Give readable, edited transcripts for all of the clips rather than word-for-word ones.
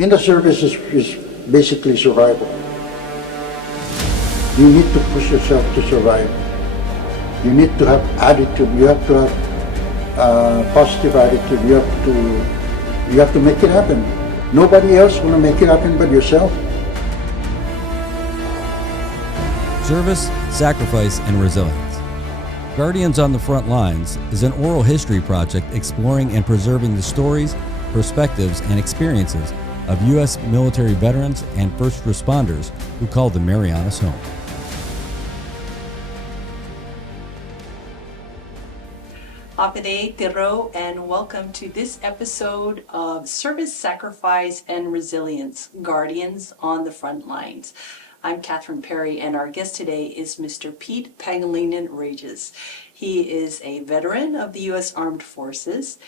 in the service is basically survival. You need to push yourself to survive. You need to have attitude. You have to have positive attitude. You have to make it happen. Nobody else will make it happen but yourself. Service, sacrifice, and resilience. Guardians on the Front Lines is an oral history project exploring and preserving the stories, perspectives, and experiences of U.S. military veterans and first responders who called the Marianas home. Hapide Tiro, and welcome to this episode of Service, Sacrifice, and Resilience, Guardians on the Front Lines. I'm Catherine Perry, and our guest today is Mr. Pete Pangelinan Reyes. He is a veteran of the U.S. Armed Forces.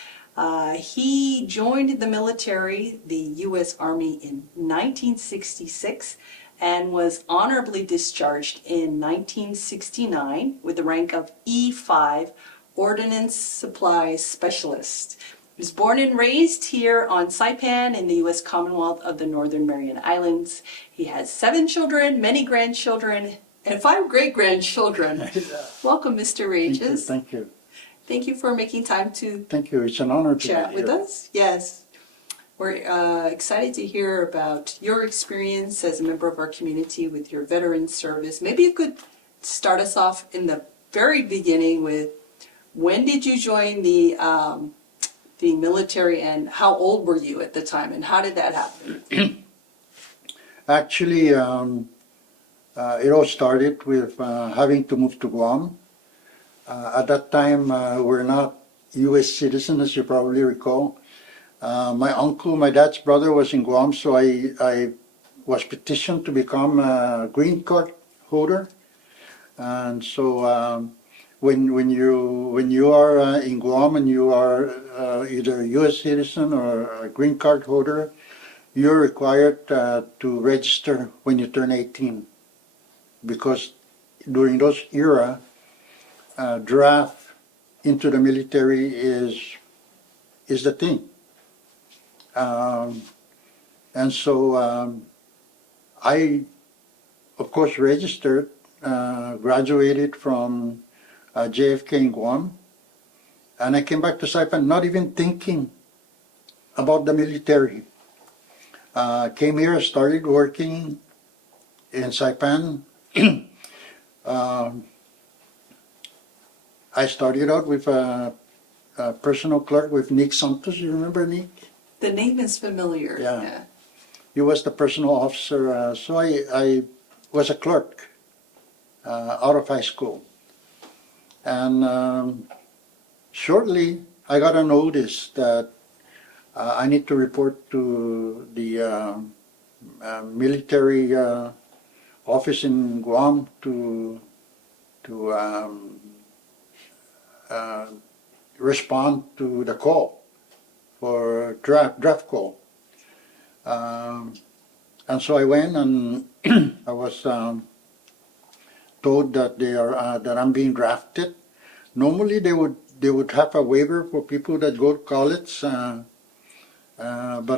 He joined the military, the U.S. Army, in 1966 and was honorably discharged in 1969 with the rank of E5 Ordinance Supply Specialist. He was born and raised here on Saipan in the U.S. Commonwealth of the Northern Mariana Islands. He has 7 children, many grandchildren, and 5 great-grandchildren. Welcome, Mr. Reyes. Thank you. Thank you for making time to Thank you. It's an honor to chat be with here. us. Yes. We're excited to hear about your experience as a member of our community with your veteran service. Maybe you could start us off in the very beginning with when did you join the military and how old were you at the time and how did that happen? Actually, it all started with having to move to Guam. At that time, we're not U.S. citizens, as you probably recall. My uncle, my dad's brother, was in Guam, so I was petitioned to become a green card holder. And so when you are in Guam and you are either a U.S. citizen or a green card holder, you're required to register when you turn 18, because during those era, draft into the military is the thing. And so I, of course, registered, graduated from JFK in Guam, and I came back to Saipan not even thinking about the military. Came here, started working in Saipan. I started out with a personal clerk with Nick Santos. You remember Nick? The name is familiar. Yeah. He was the personal officer. So I was a clerk out of high school. And shortly, I got a notice that I need to report to the military office in Guam to respond to the call for draft call. And so I went, and I was told that that I'm being drafted. Normally they would have a waiver for people that go to college, but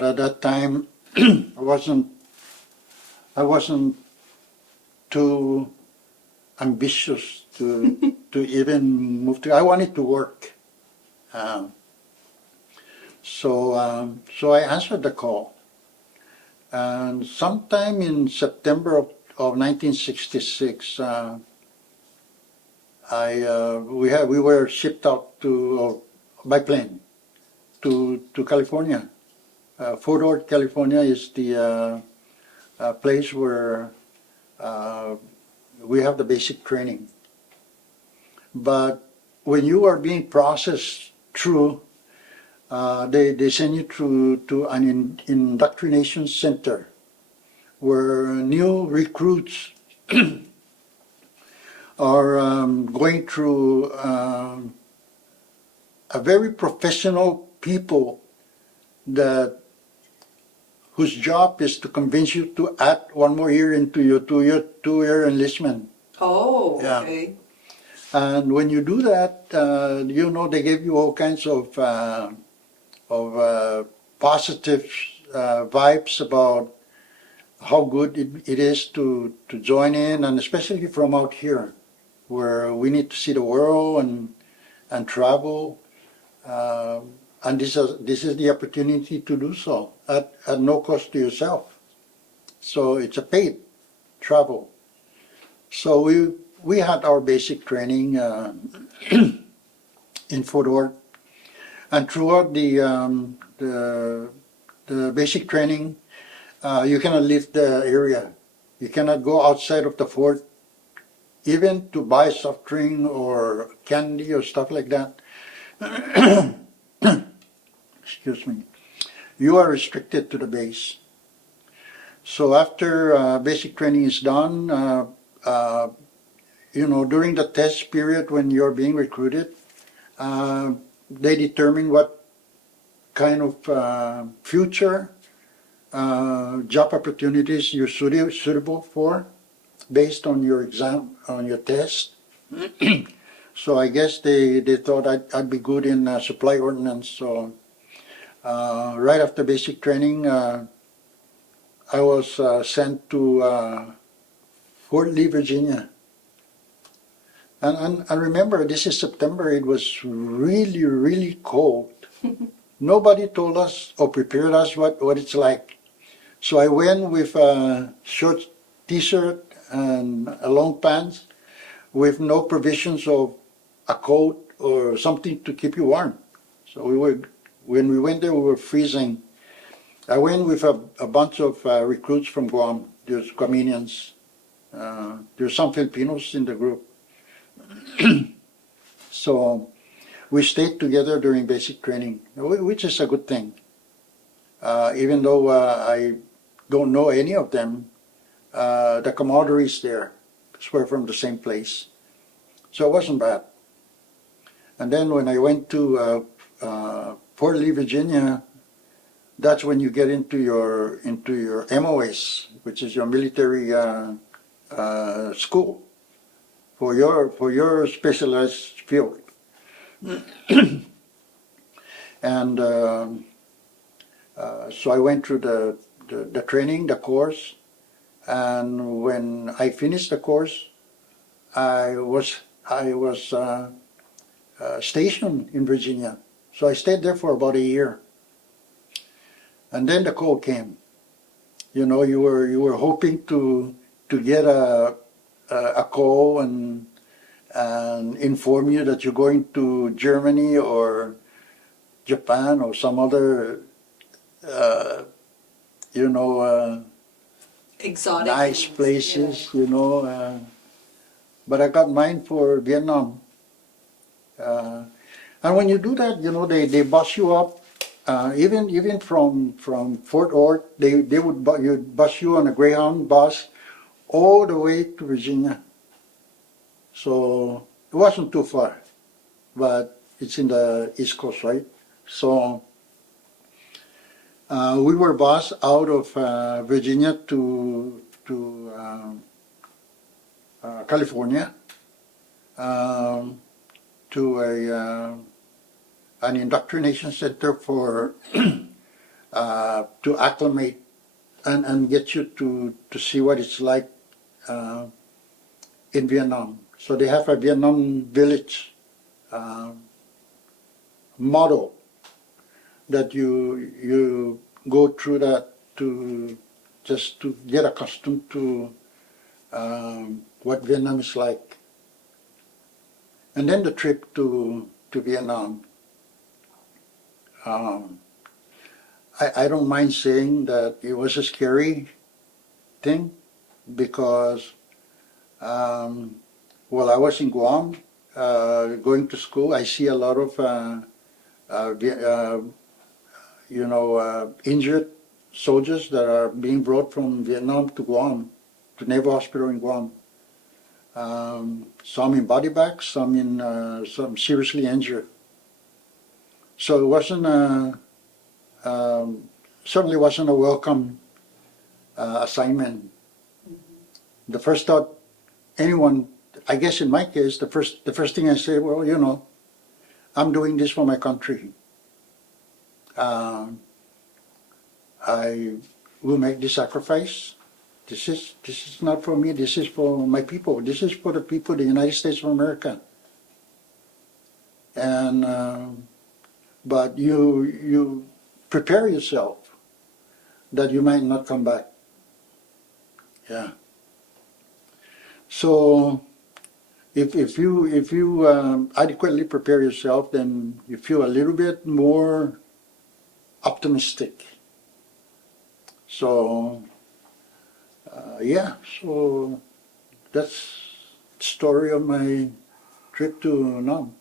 at that time I wasn't too ambitious to even move to. I wanted to work. So I answered the call, and sometime in September of 1966, we were shipped out by plane to California. Fort Worth, California is the place where we have the basic training. But when you are being processed through, they send you to an indoctrination center where new recruits are going through a very professional people whose job is to convince you to add one more year into your two-year enlistment. Oh, Yeah. okay. And when you do that, they give you all kinds of positive vibes about how good it is to join in, and especially from out here, where we need to see the world and travel. And this is the opportunity to do so at no cost to yourself. So it's a paid travel. So we had our basic training in Fort Worth, and throughout the basic training, you cannot leave the area. You cannot go outside of the fort, even to buy soft drink or candy or stuff like that. Excuse me. You are restricted to the base. So after basic training is done, during the test period when you're being recruited, they determine what kind of future job opportunities you're suitable for based on your exam, on your test. So I guess they thought I'd be good in supply ordnance. So right after basic training, I was sent to Fort Lee, Virginia. And remember, this is September. It was really, really cold. Nobody told us or prepared us what it's like. So I went with a short t-shirt and a long pants with no provisions of a coat or something to keep you warm. So when we went there, we were freezing. I went with a bunch of recruits from Guam. There's Guamanians. There's some Filipinos in the group. So we stayed together during basic training, which is a good thing. Even though I don't know any of them, the camaraderie is there, because we're from the same place. So it wasn't bad. And then when I went to Fort Lee, Virginia, that's when you get into your MOS, which is your military school for your specialized field. And so I went through the training, the course, and when I finished the course, I was stationed in Virginia. So I stayed there for about a year. And then the call came. You know, you were hoping to get a call and inform you that you're going to Germany or Japan or some other Exotic. nice places, but I got mine for Vietnam. And when you do that, they bus you up, even from Fort Worth, they would bus you on a Greyhound bus all the way to Virginia. So it wasn't too far, but it's in the East Coast, right? So we were bused out of Virginia to California, to an indoctrination center for to acclimate and get you to see what it's like in Vietnam. So they have a Vietnam village model that you go through that to just to get accustomed to what Vietnam is like. And then the trip to Vietnam. I don't mind saying that it was a scary thing because while I was in Guam going to school, I see a lot of injured soldiers that are being brought from Vietnam to Guam, to Naval Hospital in Guam. Some in body bags, some seriously injured. So it wasn't certainly wasn't a welcome assignment. The first thought anyone, I guess in my case, the first thing I say, well, I'm doing this for my country. I will make the sacrifice. This is not for me. This is for my people. This is for the people of the United States of America. And but you prepare yourself that you might not come back. Yeah. So if you adequately prepare yourself, then you feel a little bit more optimistic. So yeah. So that's the story of my trip to Nam.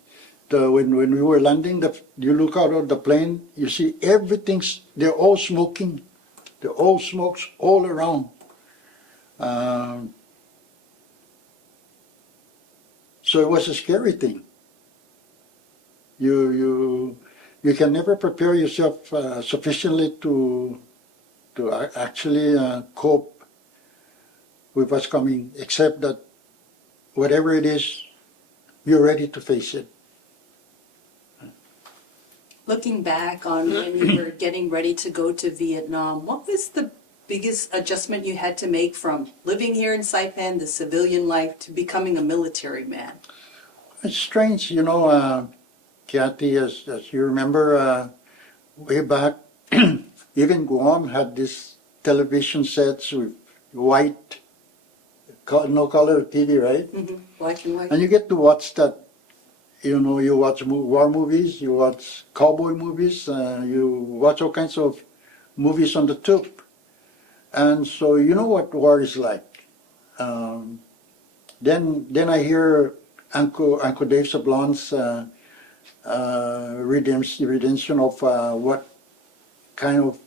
When we were landing, you look out of the plane, you see everything's, they're all smoking. They're all smokes all around. So it was a scary thing. You can never prepare yourself sufficiently to actually cope with what's coming, except that whatever it is, you're ready to face it. Looking back on when you were getting ready to go to Vietnam, what was the biggest adjustment you had to make from living here in Saipan, the civilian life, to becoming a military man? It's strange, Kathy, as you remember, way back, even Guam had this television sets with white, no color TV, right? Mm-hmm. Black and white. And you get to watch that. You watch war movies, you watch cowboy movies, you watch all kinds of movies on the tube. And so you know what war is like. Then I hear Uncle Dave Sablon's redemption of what kind of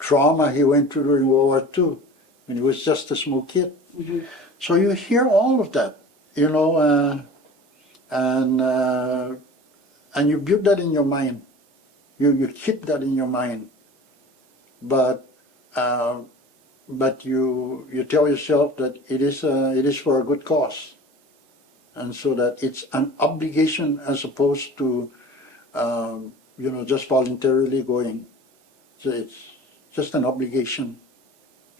trauma he went through during World War II when he was just a small kid. Mm-hmm. So you hear all of that, and you build that in your mind. You keep that in your mind, but you tell yourself that it is for a good cause, and so that it's an obligation as opposed to just voluntarily going. So it's just an obligation.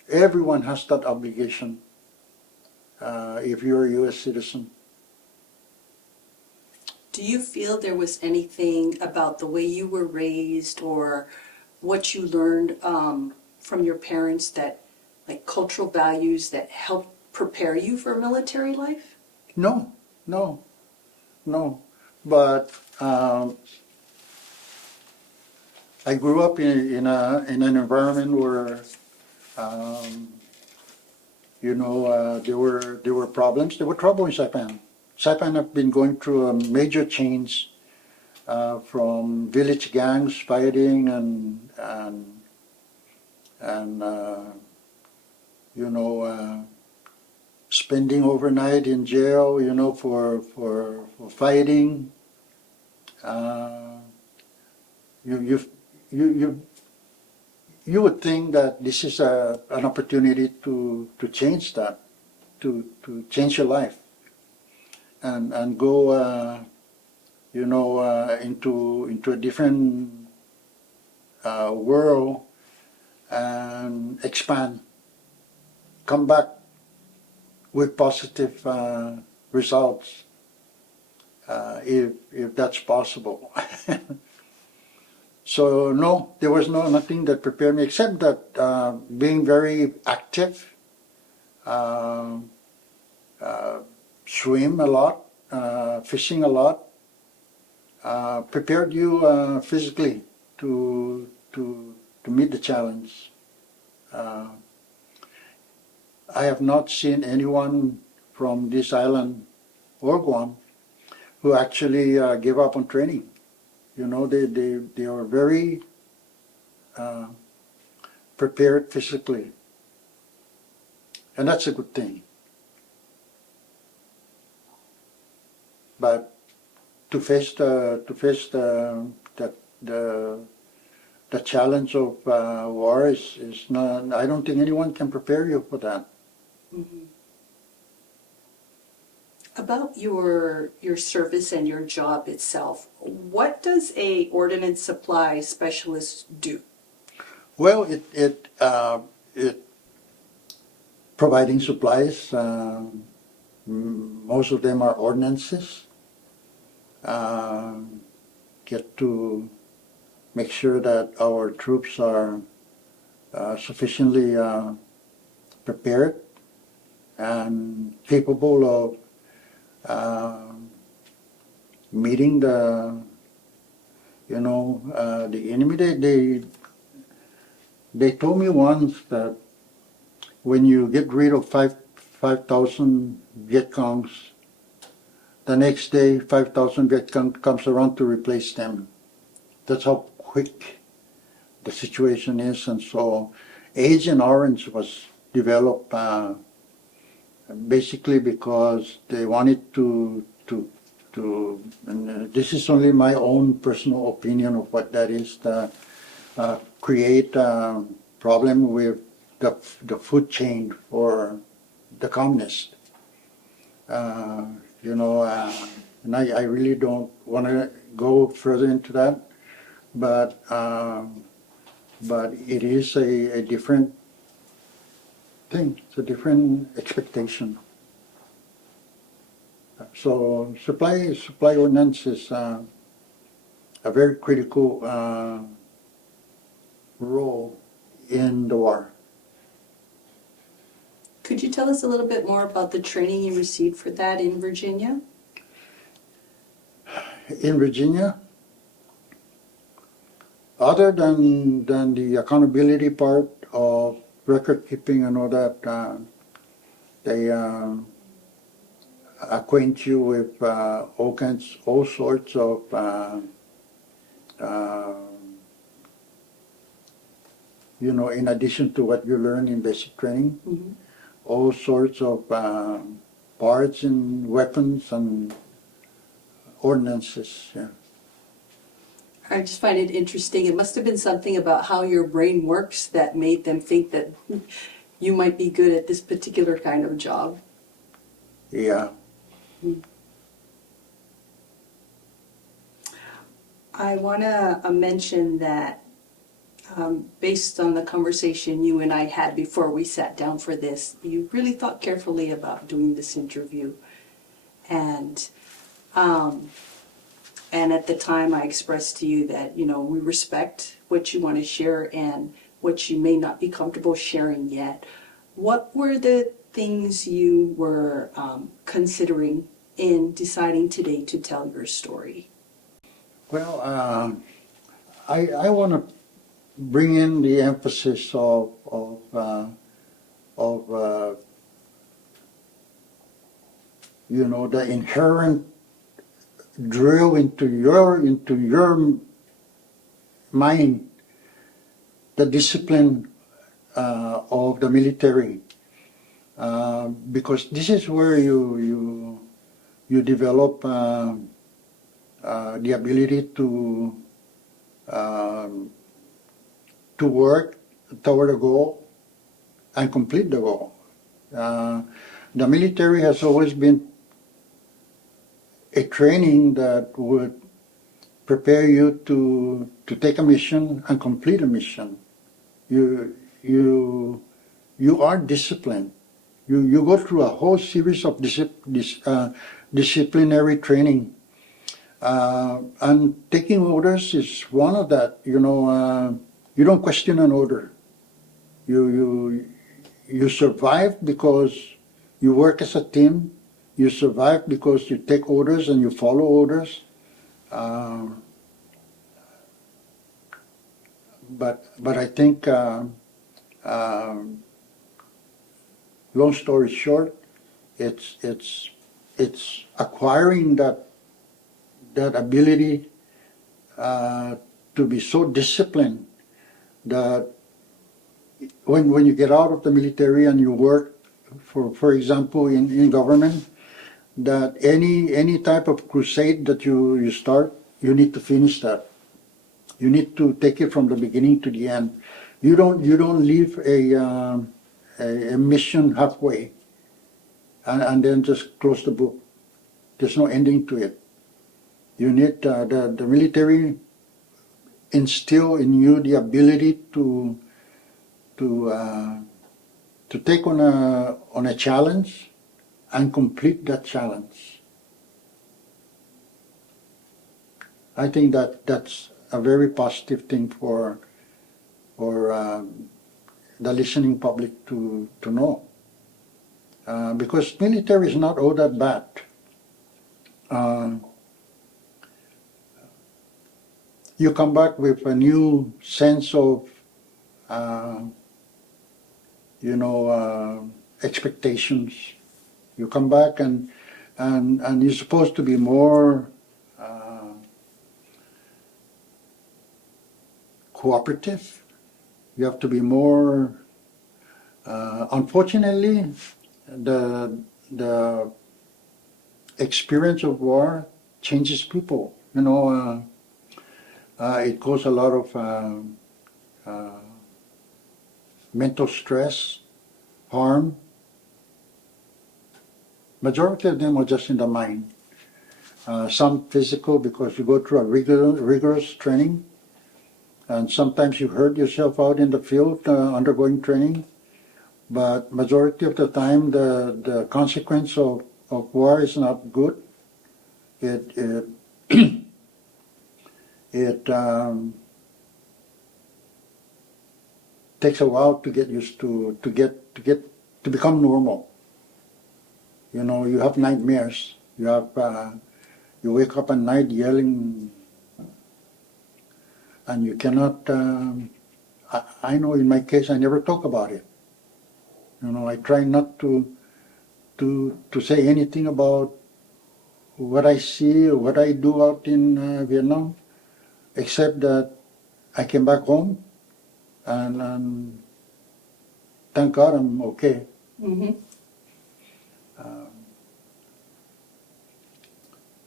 Everyone has that obligation if you're a U.S. citizen. Do you feel there was anything about the way you were raised or what you learned from your parents that, like cultural values that helped prepare you for military life? No. But I grew up in an environment where there were problems. There were trouble in Saipan. Saipan have been going through a major change from village gangs fighting and spending overnight in jail, for fighting. You would think that this is an opportunity to change that, to change your life, and go into a different world and expand, come back with positive results, if that's possible. So no, there was nothing that prepared me except that being very active, swim a lot, fishing a lot, prepared you physically to meet the challenge. I have not seen anyone from this island or Guam who actually gave up on training. They are very prepared physically, and that's a good thing. But to face the challenge of war is not. I don't think anyone can prepare you for that. Mm-hmm. About your service and your job itself, what does a ordnance supply specialist do? Well, it providing supplies. Most of them are ordinances. Get to make sure that our troops are sufficiently prepared and capable of meeting the enemy. They told me once that when you get rid of 5,000 Viet Congs, the next day 5,000 Viet Cong comes around to replace them. That's how quick the situation is. And so Agent Orange was developed basically because they wanted and this is only my own personal opinion of what that is, create a problem with the food chain for the communists. And I really don't want to go further into that, but it is a different thing. It's a different expectation. So supply ordinance is a very critical role in the war. Could you tell us a little bit more about the training you received for that in Virginia? In Virginia, other than the accountability part of record keeping and all that, they acquaint you with all sorts of in addition to what you learn in basic training, Mm-hmm. all sorts of parts and weapons and ordinances. Yeah. I just find it interesting. It must have been something about how your brain works that made them think that you might be good at this particular kind of job. Yeah. I want to mention that based on the conversation you and I had before we sat down for this, you really thought carefully about doing this interview. And at the time I expressed to you that, we respect what you want to share and what you may not be comfortable sharing yet. What were the things you were considering in deciding today to tell your story? Well, I want to bring in the emphasis of the inherent drill into your mind, the discipline of the military, because this is where you develop the ability to work toward a goal and complete the goal. The military has always been a training that would prepare you to take a mission and complete a mission. You are disciplined. You go through a whole series of disciplinary training. And taking orders is one of that. You don't question an order. You survive because you work as a team. You survive because you take orders and you follow orders. But I think, long story short, it's acquiring that ability to be so disciplined that when you get out of the military and you work, for example, in government, that any type of crusade that you start, you need to finish that. You need to take it from the beginning to the end. You don't leave a mission halfway and then just close the book. There's no ending to it. You need the military instill in you the ability to to take on a challenge and complete that challenge. I think that's a very positive thing for the listening public to know. Because military is not all that bad. You come back with a new sense of, expectations. You come back and you're supposed to be more cooperative. You have to be more. Unfortunately, the experience of war changes people. It causes a lot of mental stress, harm. Majority of them are just in the mind. Some physical because you go through a rigorous training, and sometimes you hurt yourself out in the field undergoing training. But majority of the time, the consequence of war is not good. It takes a while to get used to become normal. You have nightmares. You wake up at night yelling, and you cannot. I know in my case, I never talk about it. I try not to say anything about what I see or what I do out in Vietnam, except that I came back home, and thank God I'm okay. Mm-hmm.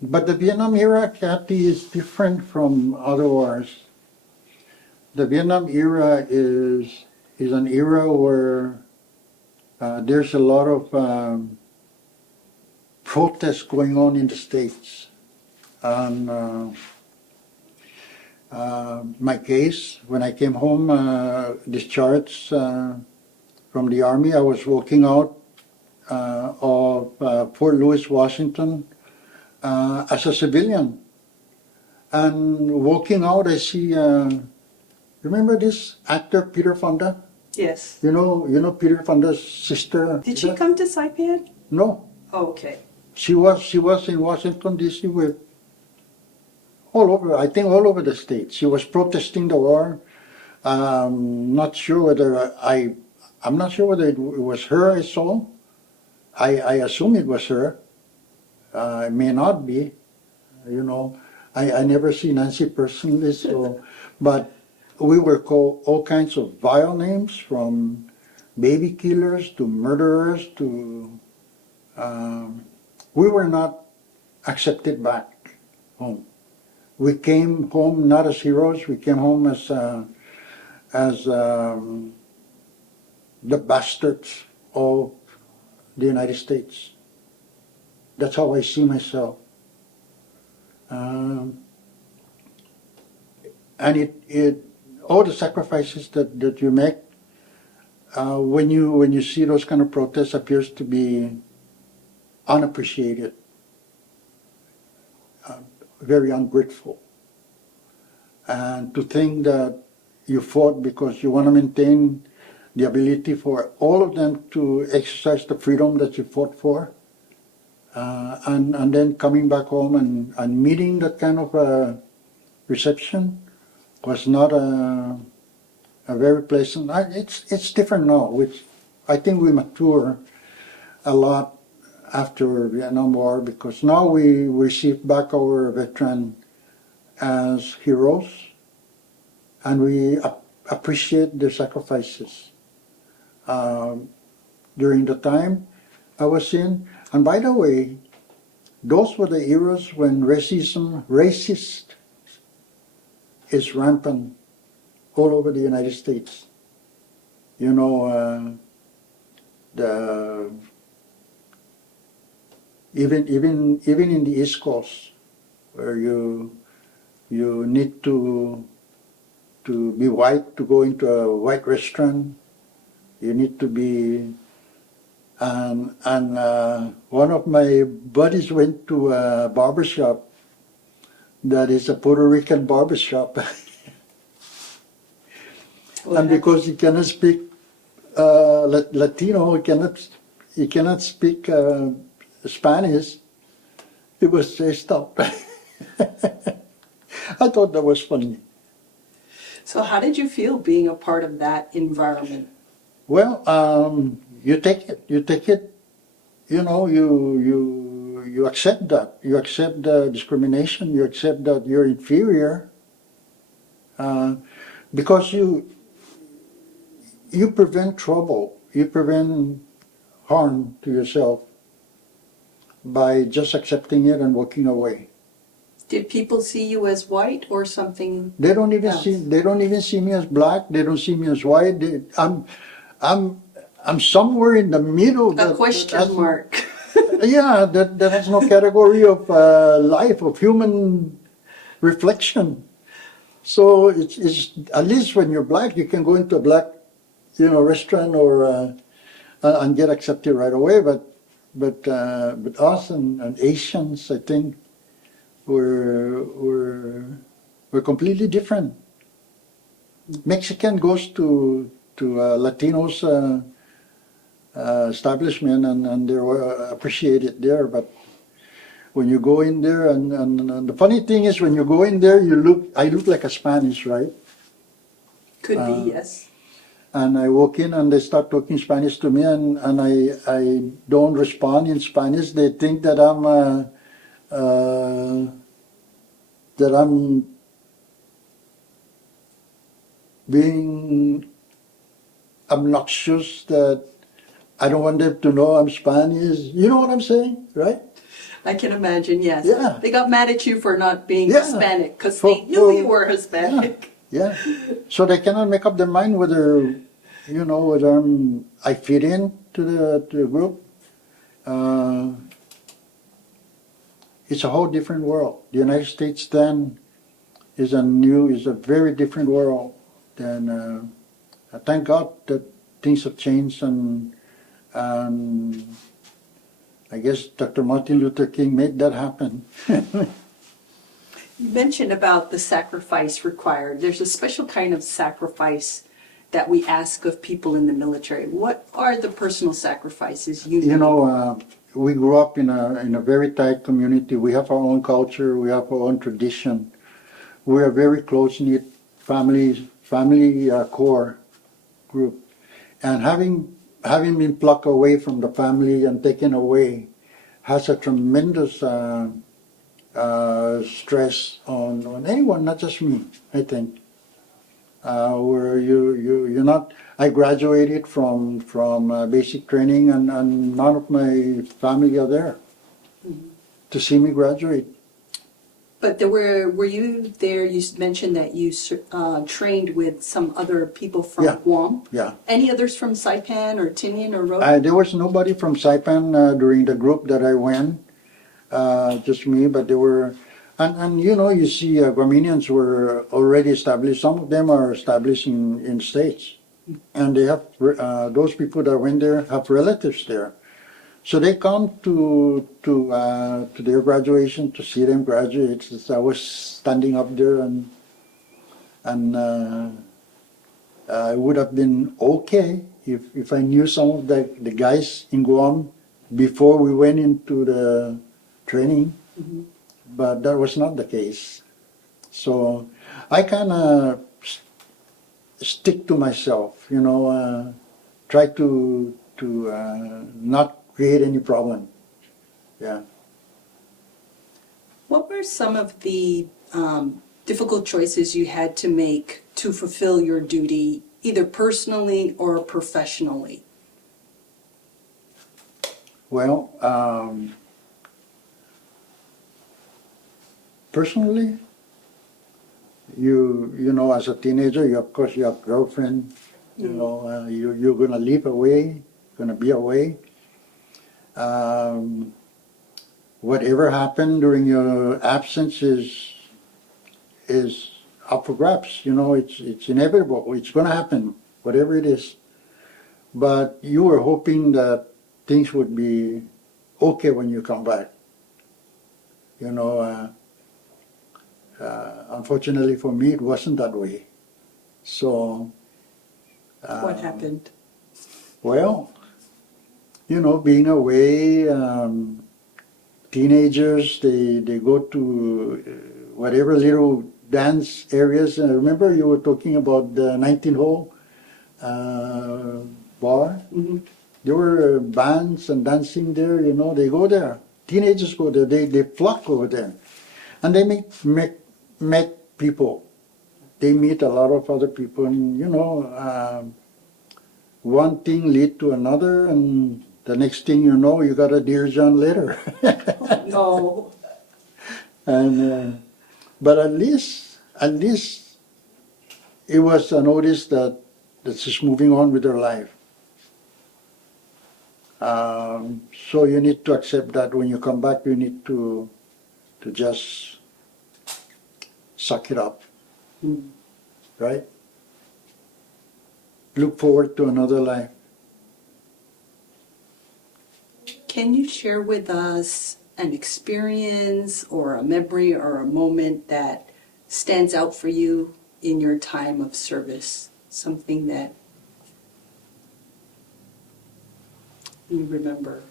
But the Vietnam era, Kathy, is different from other wars. The Vietnam era is an era where there's a lot of protests going on in the States. And my case, when I came home, discharged from the Army, I was walking out of Fort Lewis, Washington, as a civilian. And walking out, I see, remember this actor, Peter Fonda? Yes. You know Peter Fonda's sister? Did she come to Saipan? No. Oh, okay. She was in Washington, D.C. with all over, I think all over the state. She was protesting the war. Not sure whether I'm not sure whether it was her I saw. I assume it was her. It may not be. I never see Nancy personally, so, but we were called all kinds of vile names, from baby killers to murderers to. We were not accepted back home. We came home not as heroes. We came home as the bastards of the United States. That's how I see myself. And it all the sacrifices that you make when you see those kind of protests appears to be unappreciated, very ungrateful. And to think that you fought because you want to maintain the ability for all of them to exercise the freedom that you fought for, and then coming back home and meeting that kind of reception was not a very pleasant. It's different now, which I think we mature a lot after Vietnam War, because now we receive back our veteran as heroes, and we appreciate their sacrifices during the time I was in. And by the way, those were the eras when racist is rampant all over the United States. Even in the East Coast, where you need to be white to go into a white restaurant, You need to be, and one of my buddies went to a barber shop that is a Puerto Rican barber shop. And because he cannot speak Latino, he cannot speak Spanish, he was chased out. I thought that was funny. So how did you feel being a part of that environment? Well, you take it. You take it. You know, you accept that. You accept the discrimination. You accept that you're inferior, because you prevent trouble. You prevent harm to yourself by just accepting it and walking away. Did people see you as white or something? They don't even else? see. They don't even see me as black. They don't see me as white. I'm somewhere in the middle. A question mark. Yeah, that has no category of life, of human reflection. So it's at least when you're black, you can go into a black, restaurant or and get accepted right away. But us and Asians, I think, we're completely different. Mexican goes to Latinos establishment and they're appreciated there, but when you go in there and the funny thing is when you go in there I look like a Spanish, right? Could be, yes. And I walk in and they start talking Spanish to me and I don't respond in Spanish. They think that I'm being obnoxious, that I don't want them to know I'm Spanish. You know what I'm saying, right? I can imagine, yes. Yeah. They got mad at you for not being Yeah. Hispanic because For- they knew for- you were Hispanic. Yeah. So they cannot make up their mind whether, whether I fit in to the group. It's a whole different world. The United States then is a very different world. Than thank God that things have changed and I guess Dr. Martin Luther King made that happen. You mentioned about the sacrifice required. There's a special kind of sacrifice that we ask of people in the military. What are the personal sacrifices you make? We grew up in a very tight community. We have our own culture. We have our own tradition. We're a very close-knit family core group. And having been plucked away from the family and taken away has a tremendous stress on anyone, not just me, I think. Where you're not. I graduated from basic training, and none of my family are there to see me graduate. But were you there? You mentioned that you trained with some other people from Yeah. Guam. Yeah. Any others from Saipan or Tinian or Rota? There was nobody from Saipan during the group that I went, just me. But there were, and you see, Guamanians were already established. Some of them are established in states, and they have those people that went there have relatives there. So they come to their graduation to see them graduate. So I was standing up there, and it would have been okay if I knew some of the guys in Guam before we went into the training, but that was not the case. So I kind of stick to myself, try to not create any problem. Yeah. What were some of the difficult choices you had to make to fulfill your duty, either personally or professionally? Well, personally, you know, as a teenager, of course you have girlfriend. You're gonna live away, gonna be away. Whatever happened during your absence is up for grabs. It's inevitable. It's gonna happen, whatever it is. but you were hoping that things would be okay when you come back. You know, unfortunately for me, it wasn't that way. So, What happened? well, you know, being away, teenagers, they go to whatever little dance areas. Remember you were talking about the 19-hole bar? Mm-hmm. There were bands and dancing there, you know, they go there. Teenagers go there, they flock over there. And they met people. They meet a lot of other people, and, you know, one thing lead to another, and the next thing you know, you got a Dear John letter. No. And but at least it was a notice that she's moving on with her life. So you need to accept that when you come back, you need to just suck it up, Mm. right? Look forward to another life. Can you share with us an experience or a memory or a moment that stands out for you in your time of service? Something that you remember?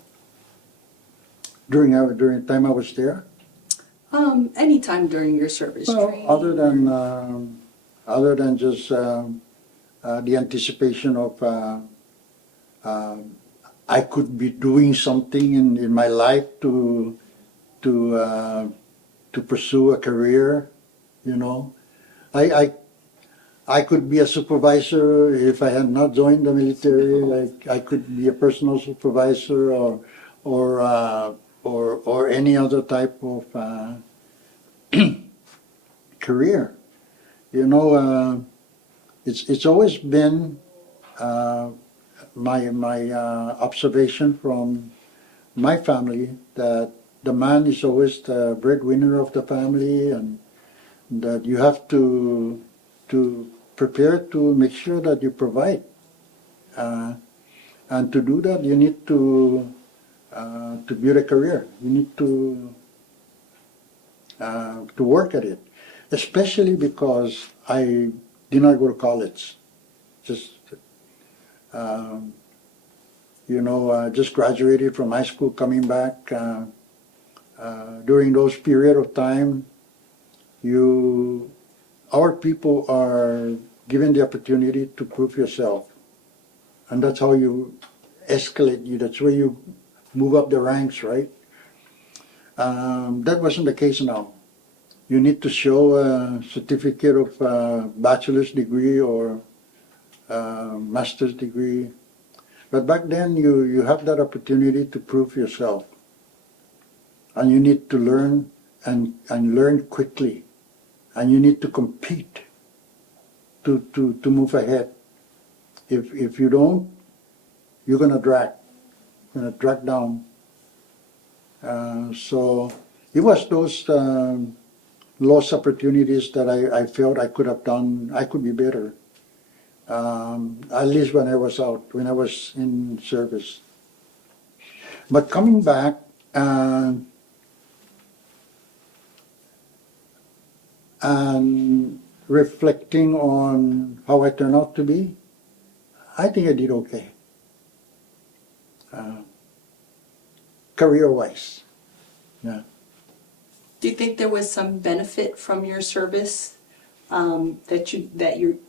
During the time I was there, Anytime during your service well, training. other than just the anticipation of I could be doing something in my life to pursue a career, you know. I could be a supervisor if I had not joined the military. Like I could be a personal supervisor or any other type of career. You know, it's always been my observation from my family that the man is always the breadwinner of the family, and that you have to prepare to make sure that you provide. And to do that, you need to build a career. You need to work at it, especially because I did not go to college. Just just graduated from high school, coming back. During those period of time, our people are given the opportunity to prove yourself, and that's how you escalate. That's where you move up the ranks, right? That wasn't the case now. You need to show a certificate of bachelor's degree or master's degree. But back then, you have that opportunity to prove yourself. And you need to learn and learn quickly. And you need to compete to move ahead. If you don't, you're gonna drag down. So it was those lost opportunities that I felt I could have done. I could be better. At least when I was in service. But coming back, and reflecting on how I turned out to be, I think I did okay. Career-wise, yeah. Do you think there was some benefit from your service that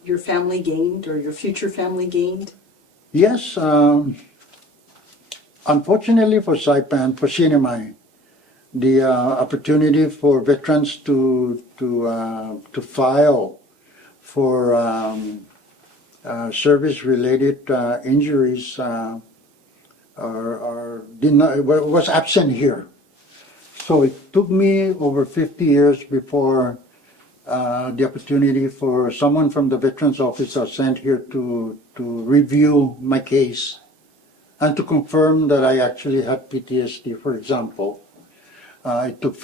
your family gained or your future family gained? Yes, unfortunately for Saipan, for CNMI, the opportunity for veterans to file for service-related injuries was absent here. So it took me over 50 years before the opportunity for someone from the Veterans Office was sent here to review my case and to confirm that I actually had PTSD, for example. It took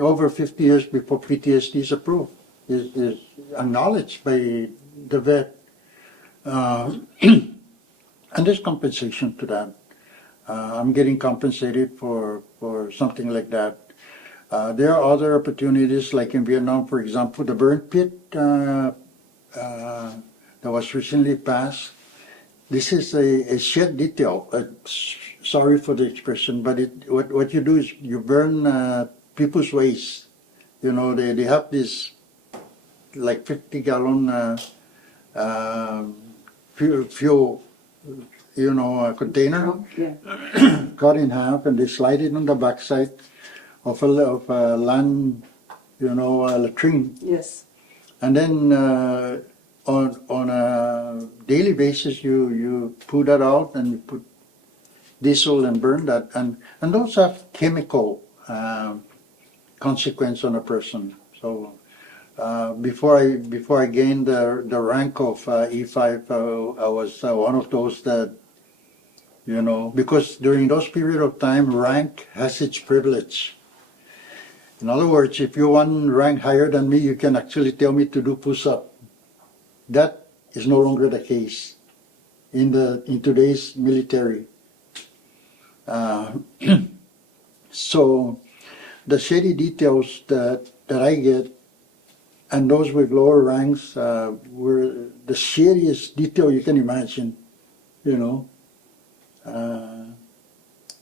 over 50 years before PTSD is approved, is acknowledged by the vet. And there's compensation to that. I'm getting compensated for something like that. There are other opportunities, like in Vietnam, for example, the burn pit that was recently passed. This is a shed detail. Sorry for the expression, but what you do is you burn people's waste. You know, they have this like 50-gallon fuel, container Yeah. cut in half, and they slide it on the backside of a land, latrine. Yes. And then on a daily basis, you pull that out and you put diesel and burn that, and those have chemical consequence on a person. So before I gained the rank of E5, I was one of those that, because during those period of time, rank has its privilege. In other words, if you're one rank higher than me, you can actually tell me to do push-up. That is no longer the case in today's military. So the shady details that I get, and those with lower ranks, were the shadiest detail you can imagine,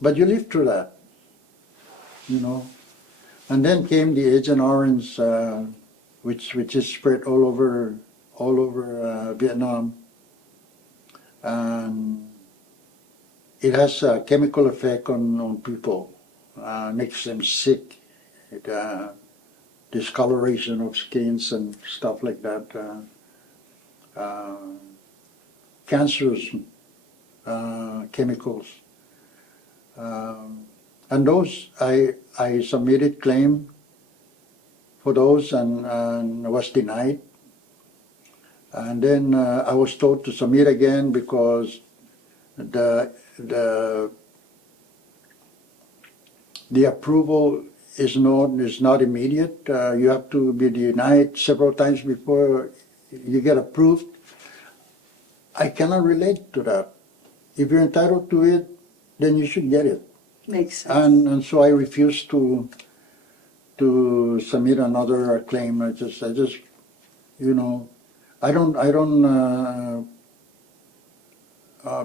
But you live through that, And then came the Agent Orange, which is spread all over Vietnam, and it has a chemical effect on people, makes them sick. Discoloration of skins and stuff like that, cancerous chemicals, and those I submitted claim for those and was denied, and then I was told to submit again because the approval is not immediate. You have to be denied several times before you get approved. I cannot relate to that. If you're entitled to it, then you should get it. Makes sense. And so I refused to submit another claim. I just I don't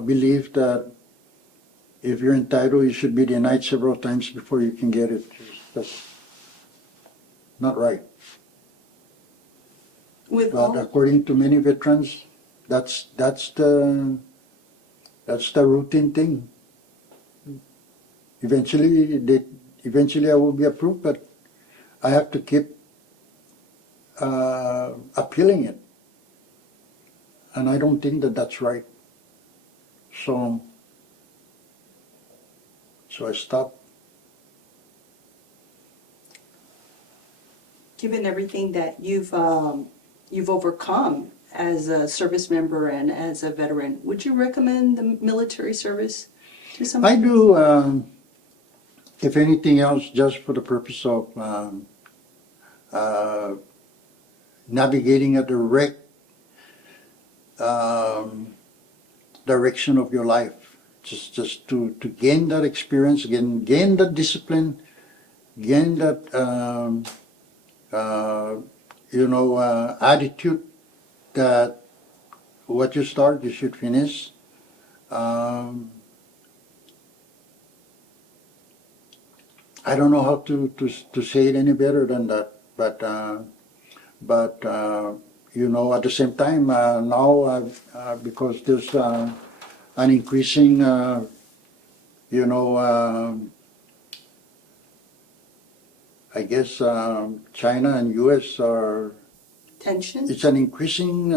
believe that if you're entitled, you should be denied several times before you can get it. That's not right. But according to many veterans, that's the routine thing. Eventually I will be approved, but I have to keep appealing it, and I don't think that that's right. So I stopped. Given everything that you've overcome as a service member and as a veteran, would you recommend the military service to someone? I do, if anything else, just for the purpose of navigating a direct direction of your life. Just to gain that experience, gain that discipline, gain that attitude that what you start you should finish. I don't know how to say it any better than that, but at the same time now because there's an increasing I guess China and U.S. are Tension? it's an increasing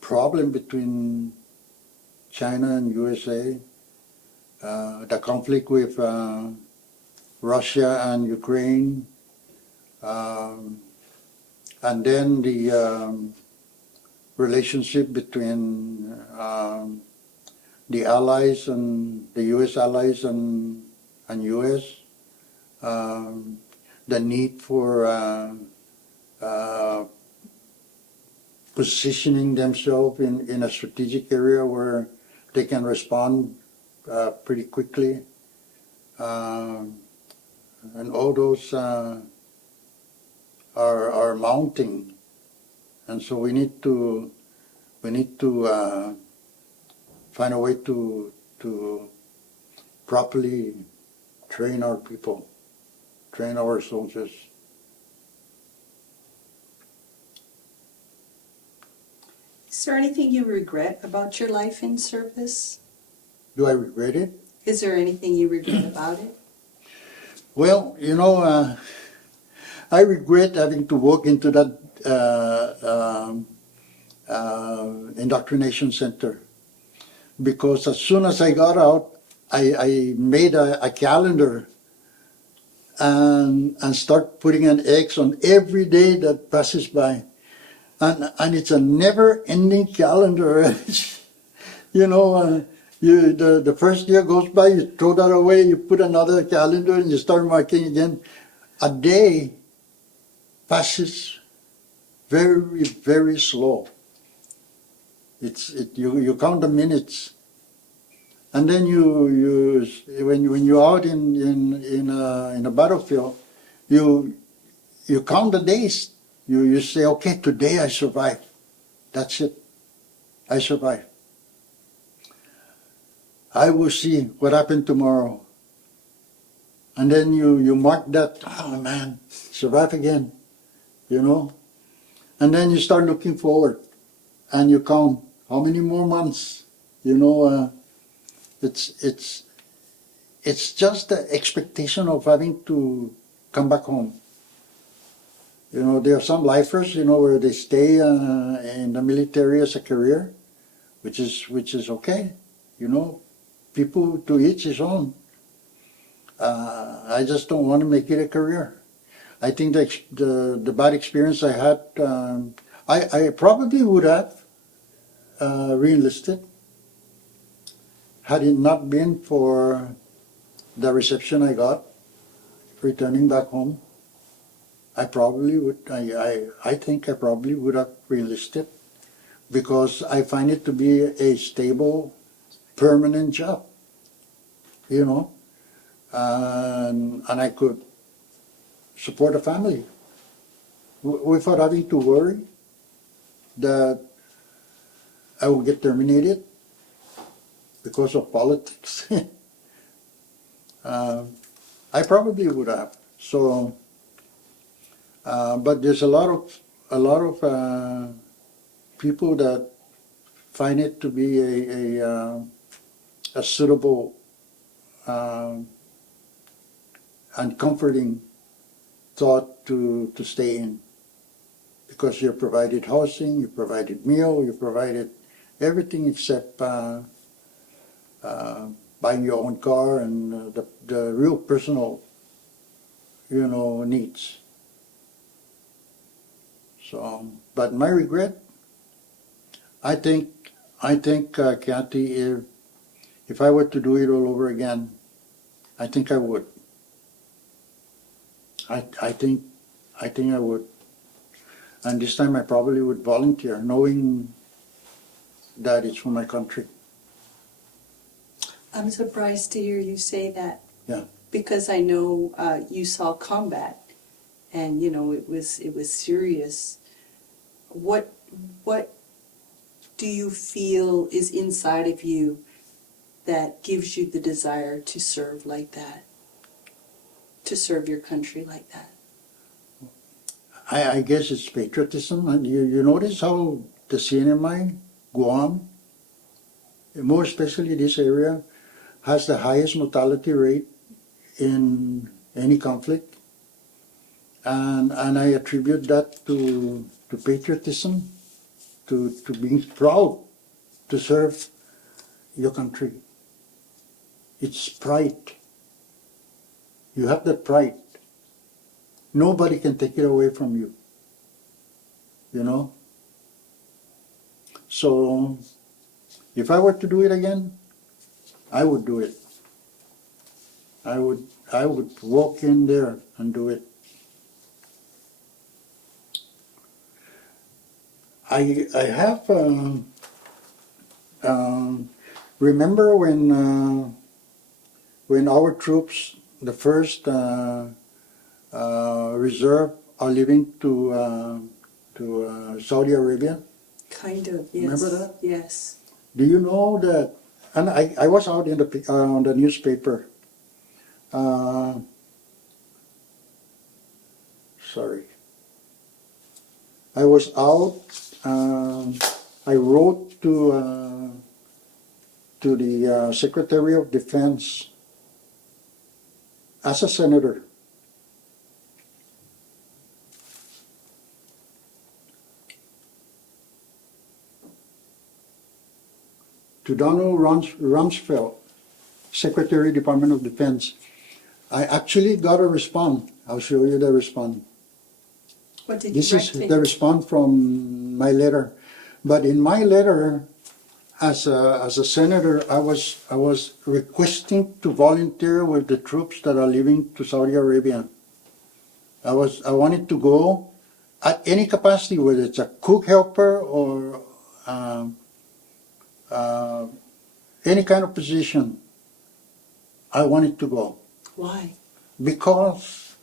problem between China and USA. The conflict with Russia and Ukraine, and then the relationship between the allies and the U.S. allies and U.S. The need for uh, positioning themselves in a strategic area where they can respond pretty quickly. And all those are mounting, and so we need to find a way to properly train our people, train our soldiers. Is there anything you regret about your life in service? Do I regret it? Is there anything you regret about it? Well, I regret having to walk into that indoctrination center, because as soon as I got out, I made a calendar and start putting an X on every day that passes by. And it's a never-ending calendar. The first year goes by, you throw that away, you put another calendar, and you start marking again. A day passes very, very slow. You count the minutes, and then when you're out in a battlefield, you count the days. You say, okay, today I survived. That's it. I survived. I will see what happened tomorrow. And then you mark that, oh man, survive again, And then you start looking forward, and you count how many more months, It's just the expectation of having to come back home. There are some lifers, where they stay in the military as a career, which is okay. People to each his own. I just don't want to make it a career. I think the bad experience I had, I probably would have re-enlisted had it not been for the reception I got returning back home. I probably would. I think I probably would have re-enlisted, because I find it to be a stable, permanent job. And I could support a family without having to worry that I will get terminated because of politics. I probably would have. So, but there's a lot of people that find it to be a suitable and comforting thought to stay in, because you're provided housing, you're provided meal, you're provided everything except buying your own car and the real personal, needs. So, but my regret, I think, Kathy, if I were to do it all over again, I think I would. I think I would. And this time I probably would volunteer, knowing that it's for my country. I'm surprised to hear you say that. Yeah. Because I know you saw combat, and it was serious. What do you feel is inside of you that gives you the desire to serve like that, to serve your country like that? I guess it's patriotism. And you notice how the CNMI, Guam, more especially this area, has the highest mortality rate in any conflict. And I attribute that to patriotism, to being proud to serve your country. It's pride. You have that pride. Nobody can take it away from you. So, if I were to do it again, I would do it. I would walk in there and do it. I have remember when our troops, the first reserve, are leaving to Saudi Arabia. Kind of, yes. Remember that? Yes. Do you know that? And I was out in on the newspaper. Sorry. I was out. I wrote to the Secretary of Defense as a senator. To Donald Rumsfeld, Secretary, Department of Defense. I actually got a response. I'll show you the response. What did This you is write? the response from my letter. But in my letter, as a senator, I was requesting to volunteer with the troops that are leaving to Saudi Arabia. I wanted to go at any capacity, whether it's a cook helper or any kind of position. I wanted to go Why? because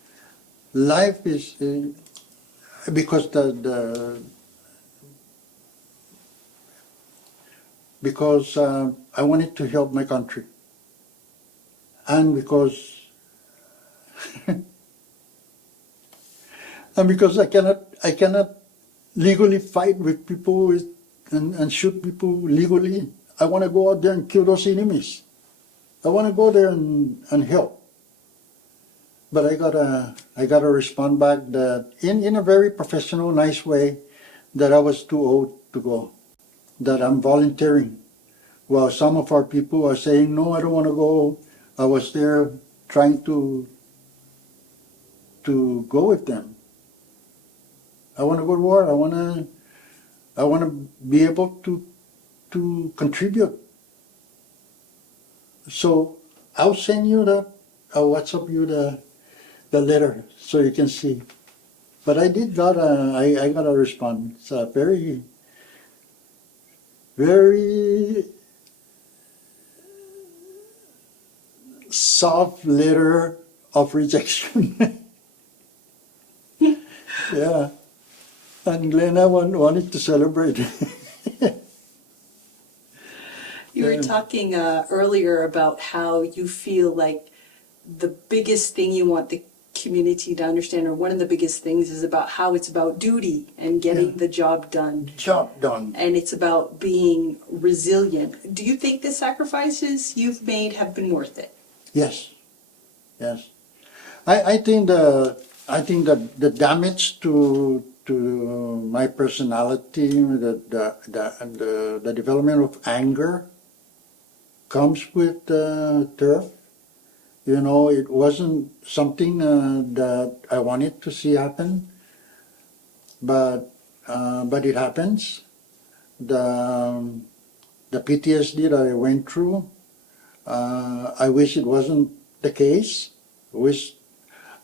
life is because because I wanted to help my country, and because I cannot legally fight with people and shoot people legally. I want to go out there and kill those enemies. I want to go there and help. But I gotta respond back that in a very professional, nice way, that I was too old to go, that I'm volunteering. While some of our people are saying, no, I don't want to go. I was there trying to go with them. I want to go to war. I want to be able to contribute. So I'll send you I'll WhatsApp you the letter so you can see. But I got a response. It's a very, very soft letter of rejection. Yeah. And Glenna wanted to celebrate. You were talking earlier about how you feel like the biggest thing you want the community to understand, or one of the biggest things, is about how it's about duty and getting the job done. Job done. And it's about being resilient. Do you think the sacrifices you've made have been worth it? Yes. Yes. I think the damage to my personality, the development of anger comes with turf. You know, it wasn't something that I wanted to see happen, but it happens. The PTSD that I went through, I wish it wasn't the case.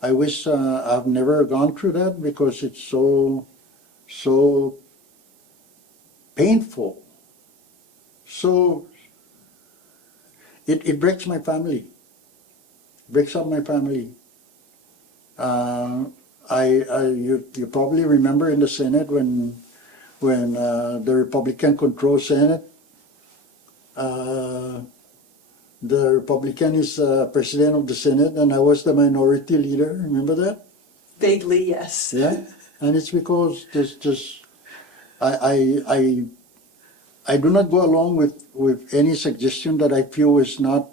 I wish I've never gone through that, because it's so painful. So it breaks my family. Breaks up my family. You probably remember in the Senate when the Republican-controlled Senate, the Republican is president of the Senate, and I was the minority leader. Remember that? Vaguely, yes. Yeah, and it's because I do not go along with any suggestion that I feel is not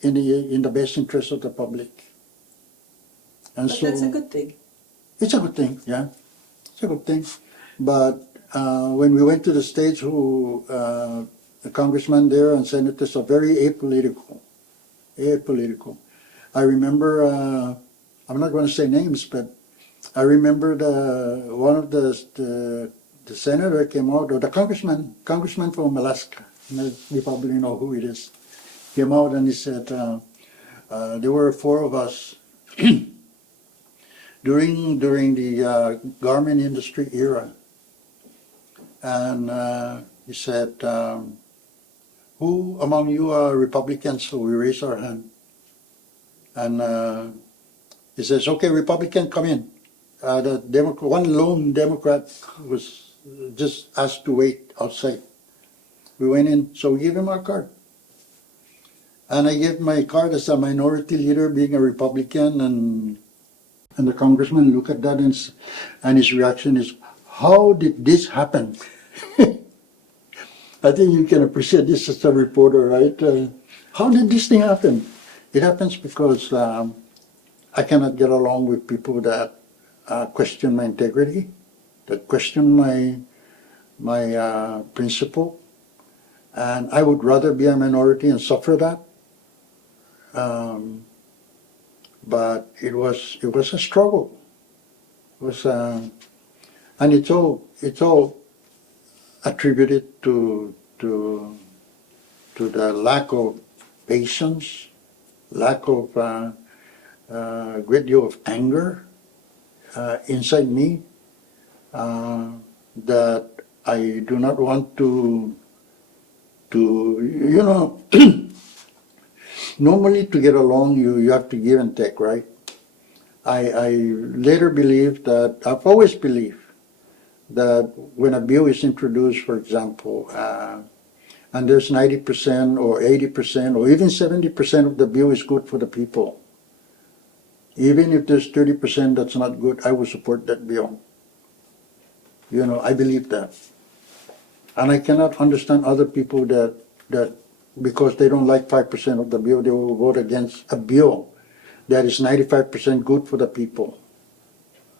in the best interest of the public. And But that's a good thing. It's a good thing, yeah. It's a good thing. But when we went to the States, the congressmen there and senators are very apolitical. Apolitical. I remember, I'm not going to say names, but I remember one of the senator came out, or the congressman from Alaska. You probably know who it is. Came out and he said, there were four of us during the garment industry era. and he said, "Who among you are Republicans?" So we raised our hand, and he says, "Okay, Republican, come in." One lone Democrat was just asked to wait outside. We went in, so we gave him our card. And I gave my card as a minority leader, being a Republican, and the congressman looked at that and his reaction is, "How did this happen?" I think you can appreciate this as a reporter, right? How did this thing happen? It happens because I cannot get along with people that question my integrity, that question my principle, and I would rather be a minority and suffer that. But it was a struggle. It was, and it's all attributed to the lack of patience, lack of great deal of anger inside me that I do not want to normally to get along you have to give and take, right? I later believed that, I've always believed that when a bill is introduced, for example, and there's 90% or 80% or even 70% of the bill is good for the people, even if there's 30% that's not good, I will support that bill. I believe that. And I cannot understand other people that because they don't like 5% of the bill, they will vote against a bill that is 95% good for the people.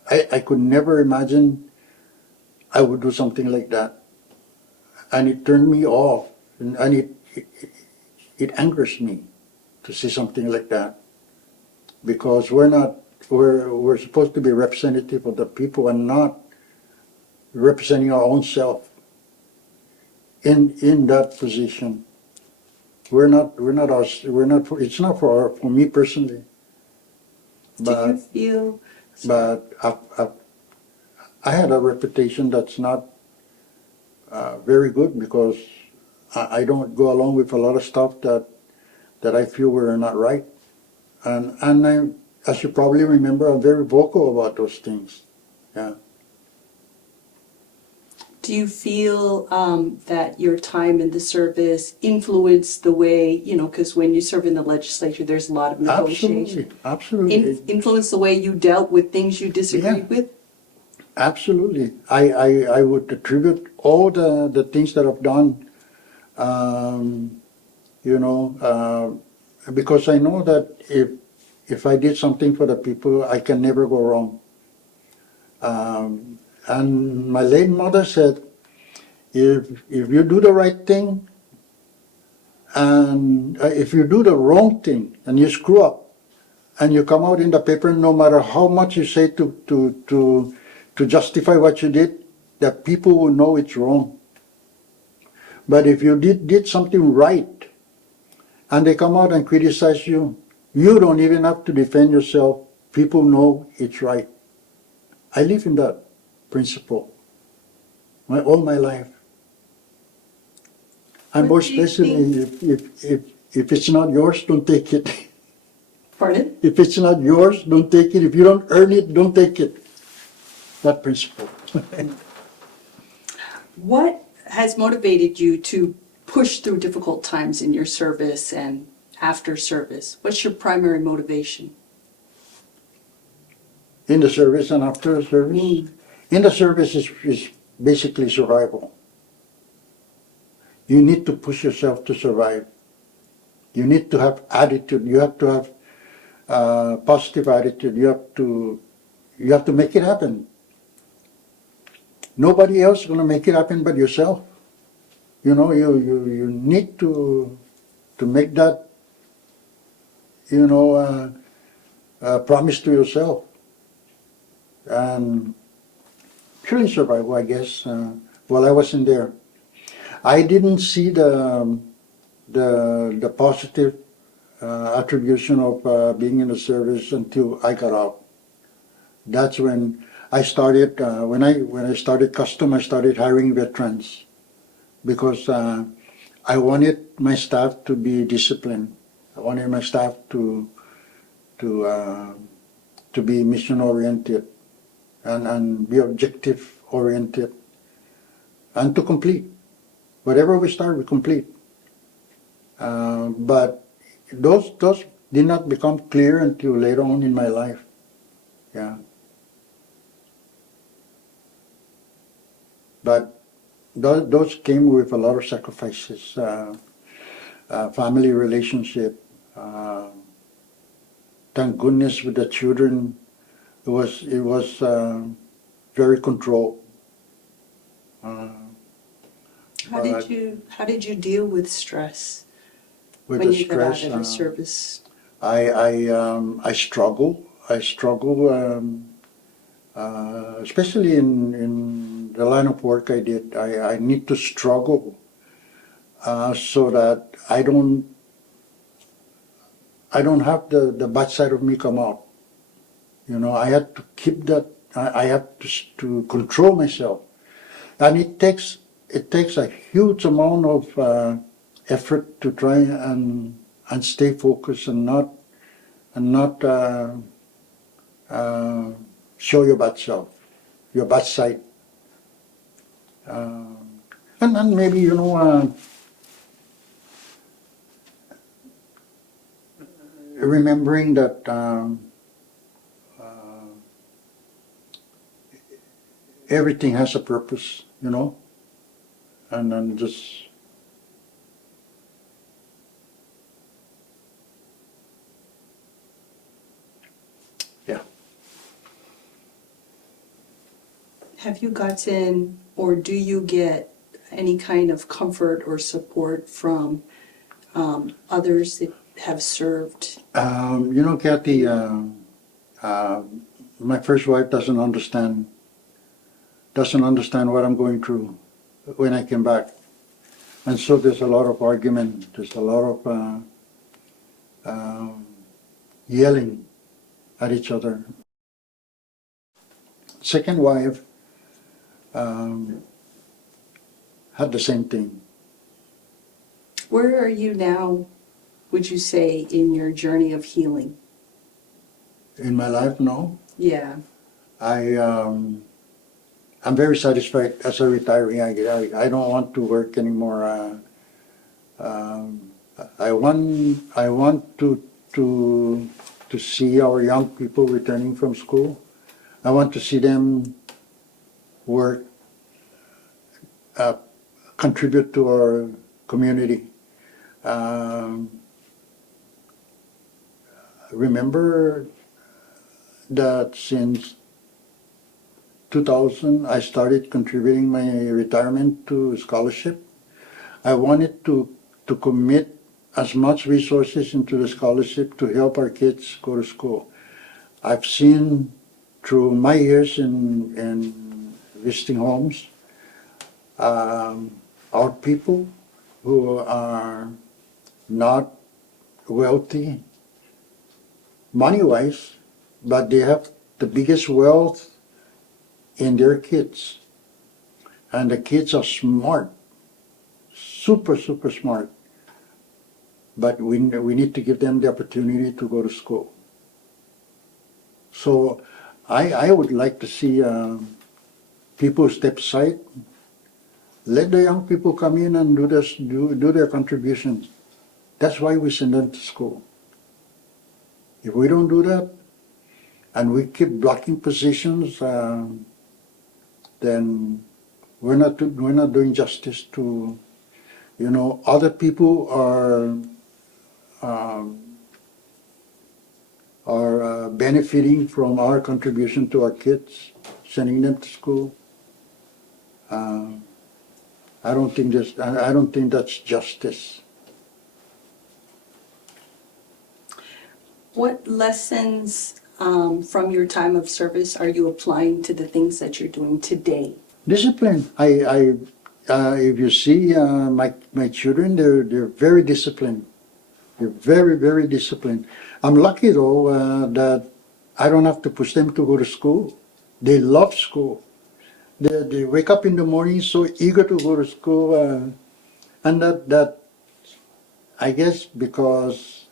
I could never imagine I would do something like that. And it turned me off, and it angers me to see something like that. Because we're supposed to be representative of the people and not representing our own self in that position. It's not for me personally. Do you feel? But I had a reputation that's not very good because I don't go along with a lot of stuff that I feel were not right. And as you probably remember, I'm very vocal about those things. Yeah. Do you feel that your time in the service influenced the way, because when you serve in the legislature, there's a lot of negotiation. Absolutely. Influenced the way you dealt with things you disagreed with? Absolutely. I would attribute all the things that I've done, because I know that if I did something for the people, I can never go wrong. And my late mother said, if you do the right thing, and if you do the wrong thing and you screw up, and you come out in the paper, no matter how much you say to justify what you did, the people will know it's wrong. But if you did something right, and they come out and criticize you, you don't even have to defend yourself. People know it's right. I live in that principle all my life. And more especially if it's not yours, don't take it. Pardon? If it's not yours, don't take it. If you don't earn it, don't take it. That principle. What has motivated you to push through difficult times in your service and after service? What's your primary motivation? In the service and after the service? In the service is basically survival. You need to push yourself to survive. You need to have attitude. You have to have positive attitude. You have to make it happen. Nobody else is going to make it happen but yourself. You need to make that promise to yourself. And purely survival, I guess. While I was in there, I didn't see the positive attribution of being in the service until I got out. That's when I started when I started custom. I started hiring veterans because I wanted my staff to be disciplined. I wanted my staff to uh, to be mission oriented and be objective oriented and to complete whatever we start, we complete. But those did not become clear until later on in my life. Yeah. But those came with a lot of sacrifices, family relationship. Thank goodness with the children, it was very controlled. Uh, How did you deal with stress with when the you got out stress, of the service? I struggle. I struggle, especially in the line of work I did. I need to struggle so that I don't have the bad side of me come out. You know, I had to keep that. I have to control myself, and it takes a huge amount of effort to try and stay focused and not show your bad self, your bad side, uh, and maybe remembering that. Everything has a purpose, and then just yeah. Have you gotten, or do you get any kind of comfort or support from others that have served? Kathy, my first wife doesn't understand what I'm going through when I came back, and so there's a lot of argument. There's a lot of yelling at each other. Second wife had the same thing. Where are you now, would you say, in your journey of healing? In my life, no. Yeah. I'm very satisfied as a retiree. I don't want to work anymore. I want to see our young people returning from school. I want to see them work, contribute to our community. Remember that since 2000, I started contributing my retirement to scholarship. I wanted to commit as much resources into the scholarship to help our kids go to school. I've seen through my years in visiting homes, our people who are not wealthy money-wise, but they have the biggest wealth in their kids. And the kids are smart, super, super smart. But we need to give them the opportunity to go to school. So I would like to see people step aside, let the young people come in and do their contributions. That's why we send them to school. If we don't do that, and we keep blocking positions, then we're not doing justice to, other people are benefiting from our contribution to our kids, sending them to school. I don't think that's justice. What lessons from your time of service are you applying to the things that you're doing today? Discipline. If you see my children, they're very disciplined. They're very, very disciplined. I'm lucky though that I don't have to push them to go to school. They love school. They wake up in the morning so eager to go to school, and that I guess because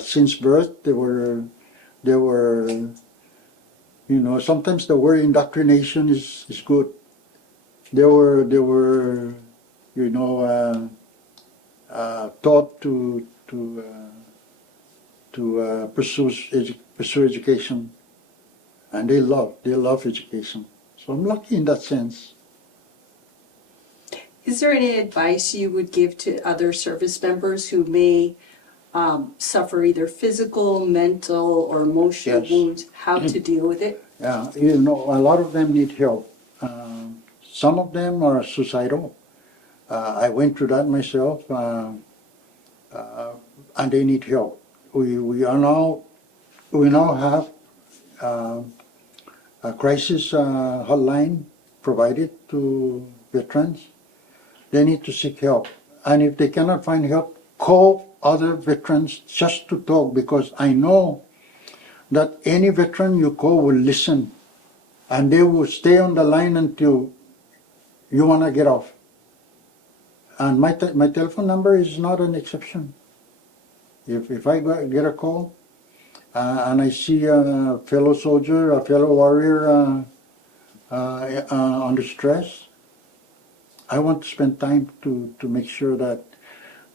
since birth they were sometimes the word indoctrination is good. They were taught to pursue education, and they love education. So I'm lucky in that sense. Is there any advice you would give to other service members who may suffer either physical, mental, or emotional Yes. wounds, how to deal with it? Yeah, a lot of them need help. Some of them are suicidal. I went through that myself, and they need help. We now have a crisis hotline provided to veterans. They need to seek help, and if they cannot find help, call other veterans just to talk, because I know that any veteran you call will listen, and they will stay on the line until you want to get off. And my telephone number is not an exception. If I get a call and I see a fellow soldier, a fellow warrior under stress, I want to spend time to make sure that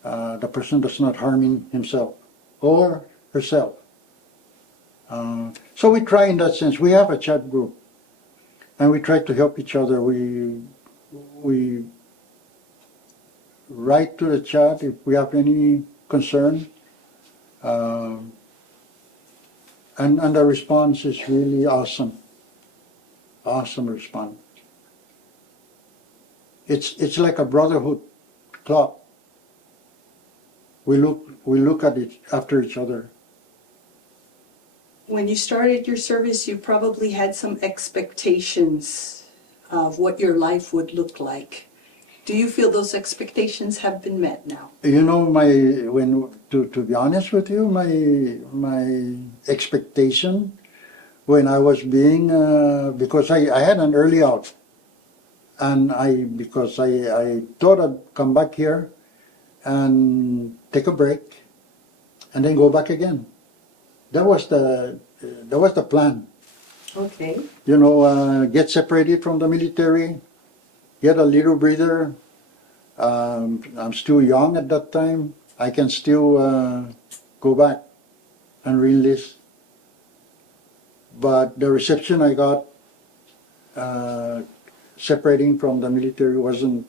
the person does not harm himself or herself. So we try in that sense. We have a chat group, and we try to help each other. We write to the chat if we have any concern, and the response is really awesome. Awesome response. It's like a brotherhood club. We look at it after each other. When you started your service, you probably had some expectations of what your life would look like. Do you feel those expectations have been met now? To be honest with you, my expectation when I was being because I had an early out, and because I thought I'd come back here and take a break and then go back again. That was the plan. Okay. Get separated from the military, get a little breather. I'm still young at that time. I can still go back and re-enlist. But the reception I got separating from the military wasn't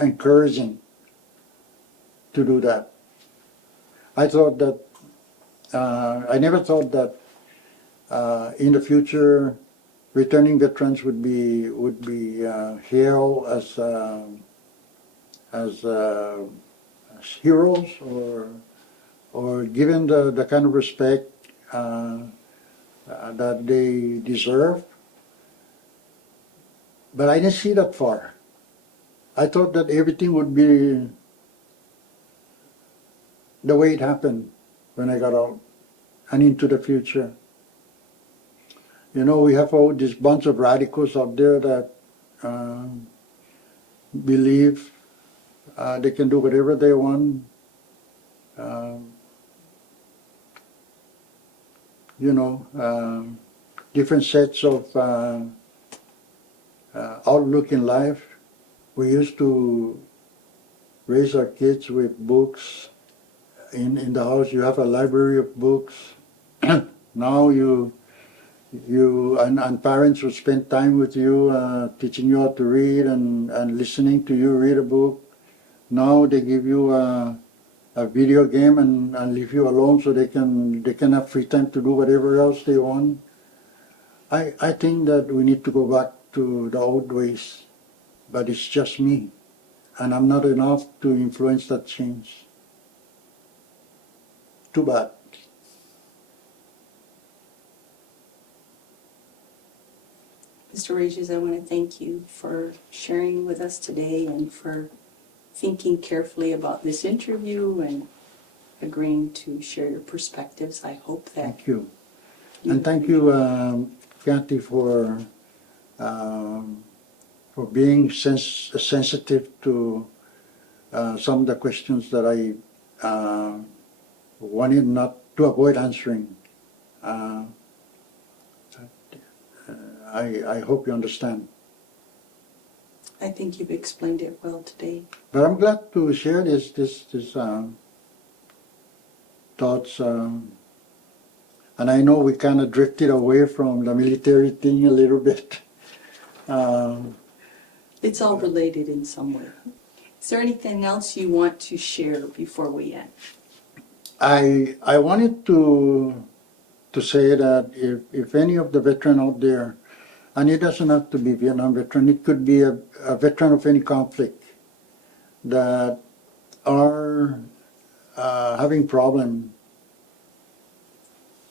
encouraging to do that. I never thought that in the future returning veterans would be hailed as heroes or given the kind of respect that they deserve. But I didn't see that far. I thought that everything would be the way it happened when I got out and into the future. We have all this bunch of radicals out there that believe they can do whatever they want. Different sets of outlook in life. We used to raise our kids with books. In the house you have a library of books. Now you and parents will spend time with you, teaching you how to read and listening to you read a book. Now they give you a video game and leave you alone so they can have free time to do whatever else they want. I think that we need to go back to the old ways, but it's just me, and I'm not enough to influence that change. Too bad. Mr. Reyes, I want to thank you for sharing with us today and for thinking carefully about this interview and agreeing to share your perspectives. I hope that... Thank you. And thank you, Kathy, for being sensitive to some of the questions that I wanted not to avoid answering. I hope you understand. I think you've explained it well today. But I'm glad to share this thoughts. And I know we kind of drifted away from the military thing a little bit. It's all related in some way. Is there anything else you want to share before we end? I wanted to say that if any of the veteran out there, and it doesn't have to be Vietnam veteran, it could be a veteran of any conflict that are having problem,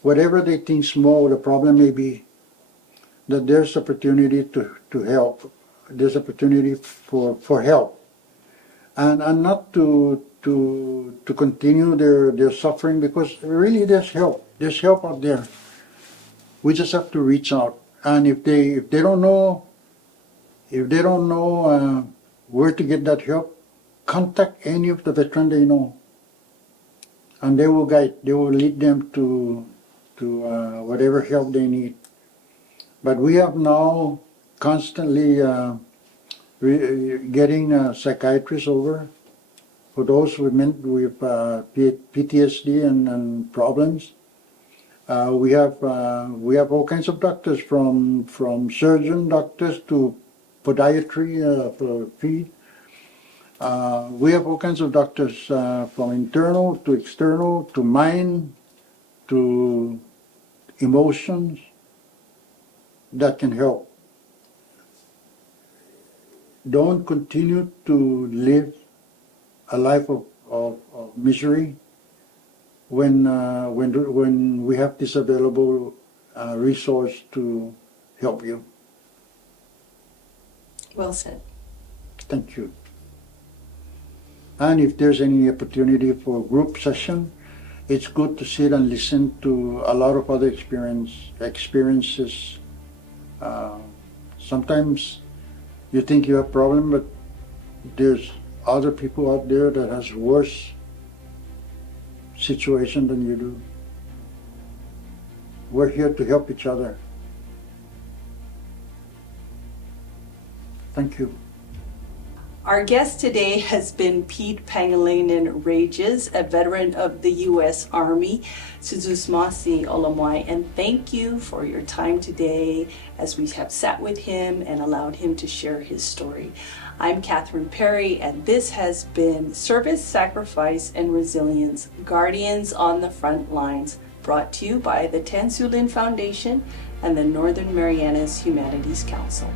whatever they think small the problem may be, that there's opportunity to help. There's opportunity for help, and not to continue their suffering, because really there's help. There's help out there. We just have to reach out, and if they don't know where to get that help, contact any of the veterans they know, and they will lead them to whatever help they need. But we have now constantly getting psychiatrists over for those with PTSD and problems. We have all kinds of doctors, from surgeon doctors to podiatry for feed. We have all kinds of doctors, from internal to external to mind to emotions, that can help. Don't continue to live a life of misery when we have this available resource to help you. Well said. Thank you. And if there's any opportunity for group session, it's good to sit and listen to a lot of other experiences. Sometimes you think you have a problem, but there's other people out there that has worse situation than you do. We're here to help each other. Thank you. Our guest today has been Pete Pangelinan Reyes, a veteran of the U.S. Army, Suzusmasi Olamwai, and thank you for your time today as we have sat with him and allowed him to share his story. I'm Catherine Perry, and this has been Service, Sacrifice, and Resilience, Guardians on the Front Lines, brought to you by the Tan Siu Lin Foundation and the Northern Marianas Humanities Council.